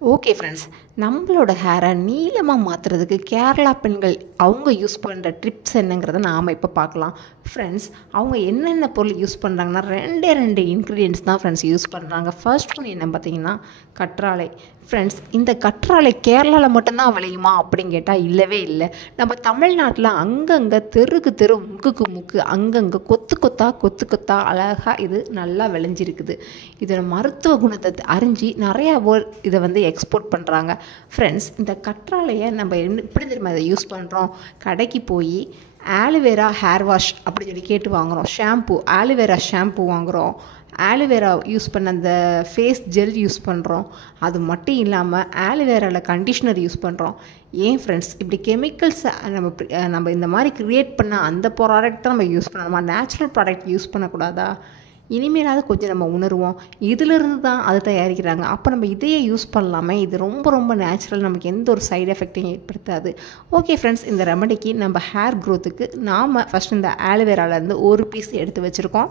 Okay friends, நம்மளோட ஹேரை நீளமாக மாற்றுறதுக்கு கேரளா பெண்கள் அவங்க யூஸ் பண்ணுற ட்ரிப்ஸ் என்னங்கிறத நாம் இப்போ பார்க்கலாம். ஃப்ரெண்ட்ஸ், அவங்க என்னென்ன பொருள் யூஸ் பண்ணுறாங்கன்னா ரெண்டு இன்க்ரீடியன்ட்ஸ் தான் ஃப்ரெண்ட்ஸ் யூஸ் பண்ணுறாங்க. ஃபர்ஸ்ட் ஒன் என்ன பார்த்தீங்கன்னா கற்றாழை. ஃப்ரெண்ட்ஸ், இந்த கற்றாழை கேரளாவில் மட்டும்தான் விளையுமா அப்படின்னு கேட்டால் இல்லவே இல்லை. நம்ம தமிழ்நாட்டில் அங்கங்கே தெருக்கு தெரு முக்குக்கு முக்கு அங்கங்கே கொத்து கொத்தா அழகாக இது நல்லா விளைஞ்சிருக்குது. இதோட மருத்துவ குணத்தை அறிஞ்சு நிறையா பேர் இதை வந்து எக்ஸ்போர்ட் பண்ணுறாங்க. ஃப்ரெண்ட்ஸ், இந்த கற்றாழையை நம்ம எப்படி தெரியுமா இதை யூஸ் பண்ணுறோம்? கடைக்கு போய் ஆலுவேரா ஹேர் வாஷ் அப்படின்னு சொல்லி கேட்டு வாங்குகிறோம். ஷாம்பு, ஆலுவேரா ஷாம்பு வாங்குகிறோம். ஆலுவேரா யூஸ் பண்ண அந்த ஃபேஸ் ஜெல் யூஸ் பண்ணுறோம். அது மட்டும் இல்லாமல் ஆலுவேராவில் கண்டிஷ்னர் யூஸ் பண்ணுறோம். ஏன் ஃப்ரெண்ட்ஸ், இப்படி கெமிக்கல்ஸை நம்ம இந்த மாதிரி க்ரியேட் பண்ண அந்த ப்ராடக்ட் நம்ம யூஸ் பண்ணணுமா? நேச்சுரல் ப்ராடக்ட் யூஸ் பண்ணக்கூடாதா? இனிமேலாவது கொஞ்சம் நம்ம உணர்வோம். இதிலிருந்து தான் அது தயாரிக்கிறாங்க. அப்போ நம்ம இதையே யூஸ் பண்ணலாமே. இது ரொம்ப நேச்சுரல், நமக்கு எந்த ஒரு சைடு எஃபெக்ட்டையும் ஏற்படுத்தாது. ஓகே ஃப்ரெண்ட்ஸ், இந்த ரெமடிக்கு நம்ம ஹேர் க்ரோத்துக்கு நாம் ஃபஸ்ட் இந்த ஆலுவேராலேருந்து ஒரு பீஸ் எடுத்து வச்சுருக்கோம்.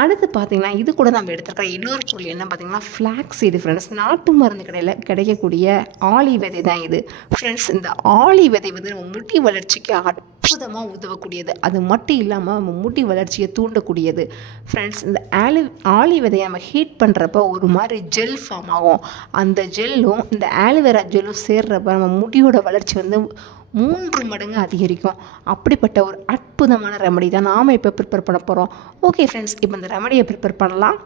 அடுத்து பார்த்திங்கன்னா இது கூட நம்ம எடுத்துருக்கிற இன்னொரு பொருள் என்ன பார்த்திங்கன்னா ஃப்ளாக்ஸ் சீடு. ஃப்ரெண்ட்ஸ், நாட்டு மருந்து கடையில் கிடைக்கக்கூடிய ஆளி விதை தான் இது. ஃப்ரெண்ட்ஸ், இந்த ஆளி விதை வந்து நம்ம முடி வளர்ச்சிக்கு அற்புதமாக உதவக்கூடியது. அது மட்டும் இல்லாமல் நம்ம முடி வளர்ச்சியை தூண்டக்கூடியது. ஃப்ரெண்ட்ஸ், இந்த ஆளி விதையை நம்ம ஹீட் பண்ணுறப்ப ஒரு மாதிரி ஜெல் ஃபார்ம் ஆகும். அந்த ஜெல்லும் இந்த ஆலுவேரா ஜெல்லும் சேர்றப்ப நம்ம முடியோட வளர்ச்சி வந்து 3 மடங்கு அதிகரிக்கும். அப்படிப்பட்ட ஒரு அற்புதமான ரெமடி தான் நாம் இப்போ ப்ரிப்பேர் பண்ண போகிறோம். ஓகே ஃப்ரெண்ட்ஸ், இப்போ இந்த ரெமடியை ப்ரிப்பேர் பண்ணலாம்.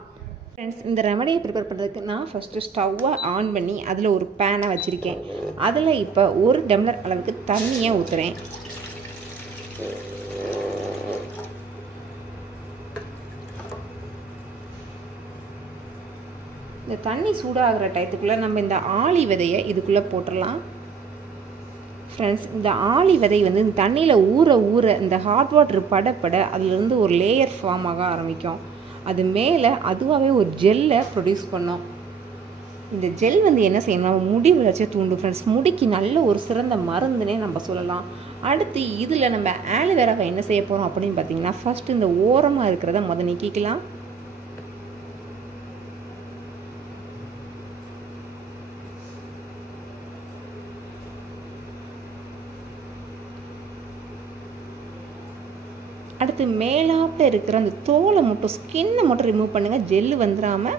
ஃப்ரெண்ட்ஸ், இந்த ரெமடியை ப்ரிப்பேர் பண்ணுறதுக்கு நான் ஃபஸ்ட்டு ஸ்டவ்வை ஆன் பண்ணி அதில் ஒரு பேனை வச்சுருக்கேன். அதில் இப்போ 1 டம்ளர் அளவுக்கு தண்ணியை ஊற்றுறேன். இந்த தண்ணி சூடாகிற டயத்துக்குள்ளே நம்ம இந்த ஆளி விதையை இதுக்குள்ளே போட்டுடலாம். ஃப்ரெண்ட்ஸ், இந்த ஆளி விதை வந்து இந்த தண்ணியில் ஊற இந்த ஹாட் வாட்டர் பட அதுலேருந்து ஒரு லேயர் ஃபார்ம் ஆக ஆரம்பிக்கும். அது மேலே அதுவாகவே ஒரு ஜெல்லை ப்ரொடியூஸ் பண்ணோம். இந்த ஜெல் வந்து என்ன செய்யணும்? முடி வளர்ச்சியை தூண்டும். ஃப்ரெண்ட்ஸ், முடிக்கு நல்ல ஒரு சிறந்த மருந்துனே நம்ம சொல்லலாம். அடுத்து இதில் நம்ம ஆலுவேராவை என்ன செய்ய போகிறோம் அப்படின்னு பார்த்தீங்கன்னா ஃபஸ்ட்டு இந்த ஓரமாக இருக்கிறத நீக்கிக்கலாம். அடுத்து மேலாப்பில் இருக்கிற அந்த தோலை மட்டும் ஸ்கின்னை மட்டும் ரிமூவ் பண்ணுங்கள். ஜெல்லு வந்துடாமல்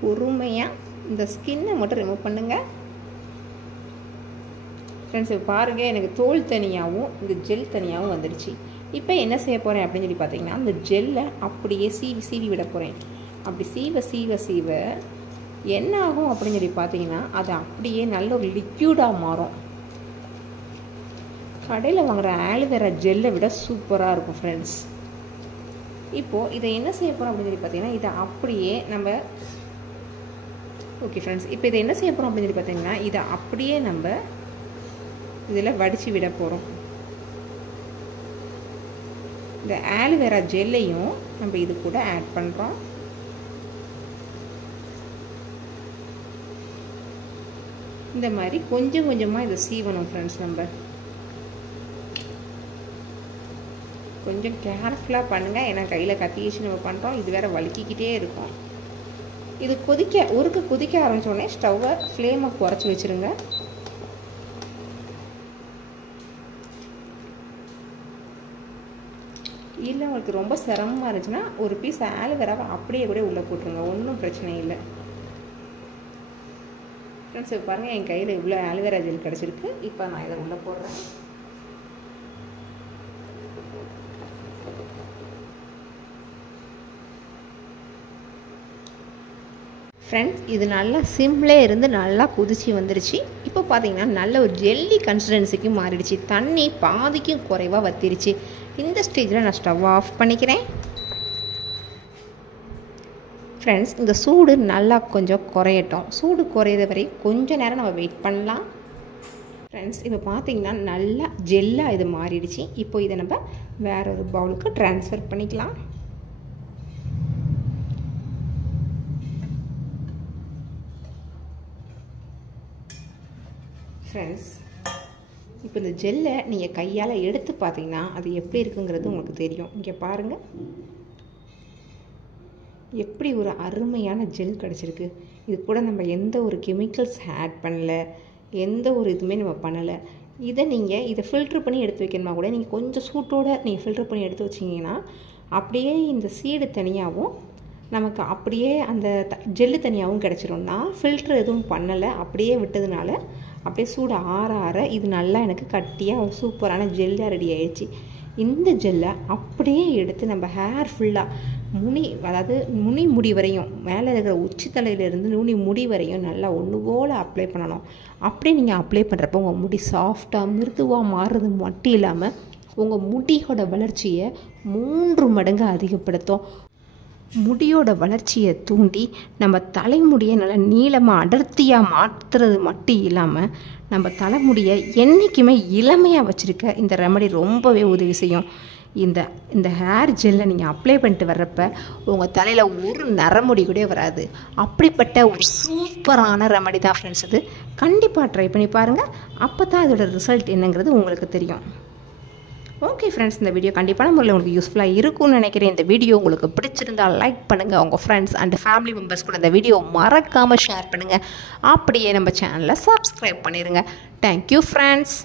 பொறுமையாக இந்த ஸ்கின்னை மட்டும் ரிமூவ் பண்ணுங்கள். ஃப்ரெண்ட்ஸ், இப்போ பாருங்கள், எனக்கு தோல் தனியாகவும் இந்த ஜெல் தனியாகவும் வந்துடுச்சு. இப்போ என்ன செய்ய போகிறேன் அப்படின்னு சொல்லி பார்த்தீங்கன்னா அந்த ஜெல்லை அப்படியே சீவி விட போகிறேன். அப்படி சீவ என்ன ஆகும் அப்படின்னு சொல்லி பார்த்தீங்கன்னா அது அப்படியே நல்ல ஒரு லிக்யூடாக மாறும். கடையில் வாங்குகிற ஆலுவேரா ஜெல்லை விட சூப்பராக இருக்கும். ஃப்ரெண்ட்ஸ், இப்போது இதை என்ன செய்ய போகிறோம் அப்படின்னு சொல்லி பார்த்தீங்கன்னா இதை அப்படியே நம்ம ஓகே ஃப்ரெண்ட்ஸ், இப்போ இதை என்ன செய்ய போகிறோம் அப்படின்னு சொல்லி பார்த்தீங்கன்னா இதை அப்படியே நம்ம இதில் வடித்து விட போகிறோம். இந்த ஆலுவேரா ஜெல்லையும் நம்ம இது கூட ஆட் பண்ணுறோம். இந்த மாதிரி கொஞ்சம் கொஞ்சமாக இதை சீவணும். ஃப்ரெண்ட்ஸ், நம்ம கொஞ்சம் கேர்ஃபுல்லாக பண்ணுங்கள். ஏன்னா கையில் கத்தி வச்சு நம்ம பண்ணுறோம். இது வேறு வலிக்கிக்கிட்டே இருக்கும். இது கொதிக்க ஆரம்பித்தோடனே ஸ்டவ்வை ஃப்ளேமை குறைச்சி வச்சுருங்க. இல்லை உங்களுக்கு ரொம்ப சிரமமாக இருந்துச்சுன்னா ஒரு பீஸ் ஆலுவேராவை அப்படியே கூட உள்ளே போட்டுருங்க. ஒன்றும் பிரச்சனை இல்லை. ஃப்ரெண்ட்ஸ், இப்போ பாருங்கள், என் கையில் இவ்வளோ ஆலுவேரா ஜெல் கிடச்சிருக்கு. இப்போ நான் இதை உள்ளே போடுறேன். ஃப்ரெண்ட்ஸ், இது நல்லா சிம்லே இருந்து நல்லா கொதிச்சு வந்துடுச்சு. இப்போ பார்த்தீங்கன்னா நல்ல ஒரு ஜெல்லி கன்சிஸ்டன்சிக்கு மாறிடுச்சு. தண்ணி பாதிக்கும் குறைவாக வத்திருச்சு. இந்த ஸ்டேஜில் நான் ஸ்டவ் ஆஃப் பண்ணிக்கிறேன். ஃப்ரெண்ட்ஸ், இந்த சூடு நல்லா கொஞ்சம் குறையட்டும். சூடு குறையிற வரை கொஞ்சம் நேரம் நம்ம வெயிட் பண்ணலாம். ஃப்ரெண்ட்ஸ், இப்போ பார்த்தீங்கன்னா நல்லா ஜெல்லாக இது மாறிடுச்சு. இப்போ இதை நம்ம வேற ஒரு பவுலுக்கு ட்ரான்ஸ்ஃபர் பண்ணிக்கலாம். ஃப்ரெண்ட்ஸ், இப்போ இந்த ஜெல்லை நீங்கள் கையால் எடுத்து பார்த்தீங்கன்னா அது எப்படி இருக்குங்கிறது உங்களுக்கு தெரியும். இங்கே பாருங்கள், எப்படி ஒரு அருமையான ஜெல் கிடச்சிருக்கு. இது கூட நம்ம எந்த ஒரு கெமிக்கல்ஸ் ஆட் பண்ணல, எந்த ஒரு இதுவுமே நம்ம பண்ணலை. இதை ஃபில்ட்ரு பண்ணி எடுத்து வைக்கணுமா கூட நீங்கள் கொஞ்சம் சூட்டோடு நீங்கள் ஃபில்ட்ரு பண்ணி எடுத்து வச்சிங்கன்னா அப்படியே இந்த சீடு தனியாகவும் நமக்கு அப்படியே அந்த ஜெல்லு தனியாகவும் கிடச்சிரும். நான் ஃபில்ட்ரு எதுவும் பண்ணலை, அப்படியே விட்டதுனால அப்படியே சூடு ஆற ஆற இது நல்லா எனக்கு கட்டியாக ஒரு சூப்பரான ஜெல்லாக ரெடி ஆயிடுச்சு. இந்த ஜெல்லை அப்படியே எடுத்து நம்ம ஹேர் ஃபுல்லாக அதாவது நுனி முடி வரையும், மேலே இருக்கிற உச்சி தலையிலேருந்து நுனி முடி வரையும் நல்லா ஒன்று போல் அப்ளை பண்ணணும். அப்படியே நீங்கள் அப்ளை பண்ணுறப்போ உங்கள் முடி சாஃப்டாக மிருதுவாக மாறுறது மட்டும் இல்லாமல் உங்கள் முடியோட வளர்ச்சியை 3 மடங்கு அதிகப்படுத்தும். முடியோட வளர்ச்சியை தூண்டி நம்ம தலைமுடியை நல்லா நீளமாக அடர்த்தியாக மாற்றுறது மட்டும் இல்லாமல் நம்ம தலைமுடியை என்றைக்குமே இளமையாக வச்சுருக்க இந்த ரெமடி ரொம்பவே உதவி செய்யும். இந்த ஹேர் ஜெல்லை நீங்கள் அப்ளை பண்ணிட்டு வர்றப்ப உங்கள் தலையில் ஒரு நரமுடி கூட வராது. அப்படிப்பட்ட ஒரு சூப்பரான ரெமடி தான் ஃப்ரெண்ட்ஸ். இது கண்டிப்பாக ட்ரை பண்ணி பாருங்கள். அப்போ தான் இதோட ரிசல்ட் என்னங்கிறது உங்களுக்கு தெரியும். ஓகே ஃப்ரெண்ட்ஸ், இந்த வீடியோ கண்டிப்பான முறையில் உங்களுக்கு யூஸ்ஃபுல்லாக இருக்கும்னு நினைக்கிறேன். இந்த வீடியோ உங்களுக்கு பிடிச்சிருந்தால் லைக் பண்ணுங்கள். உங்கள் ஃப்ரெண்ட்ஸ் அண்ட் ஃபேமிலி மெம்பர்ஸ் கூட இந்த வீடியோ மறக்காமல் ஷேர் பண்ணுங்கள். அப்படியே நம்ம சேனலை சப்ஸ்கிரைப் பண்ணிடுங்க. Thank you friends.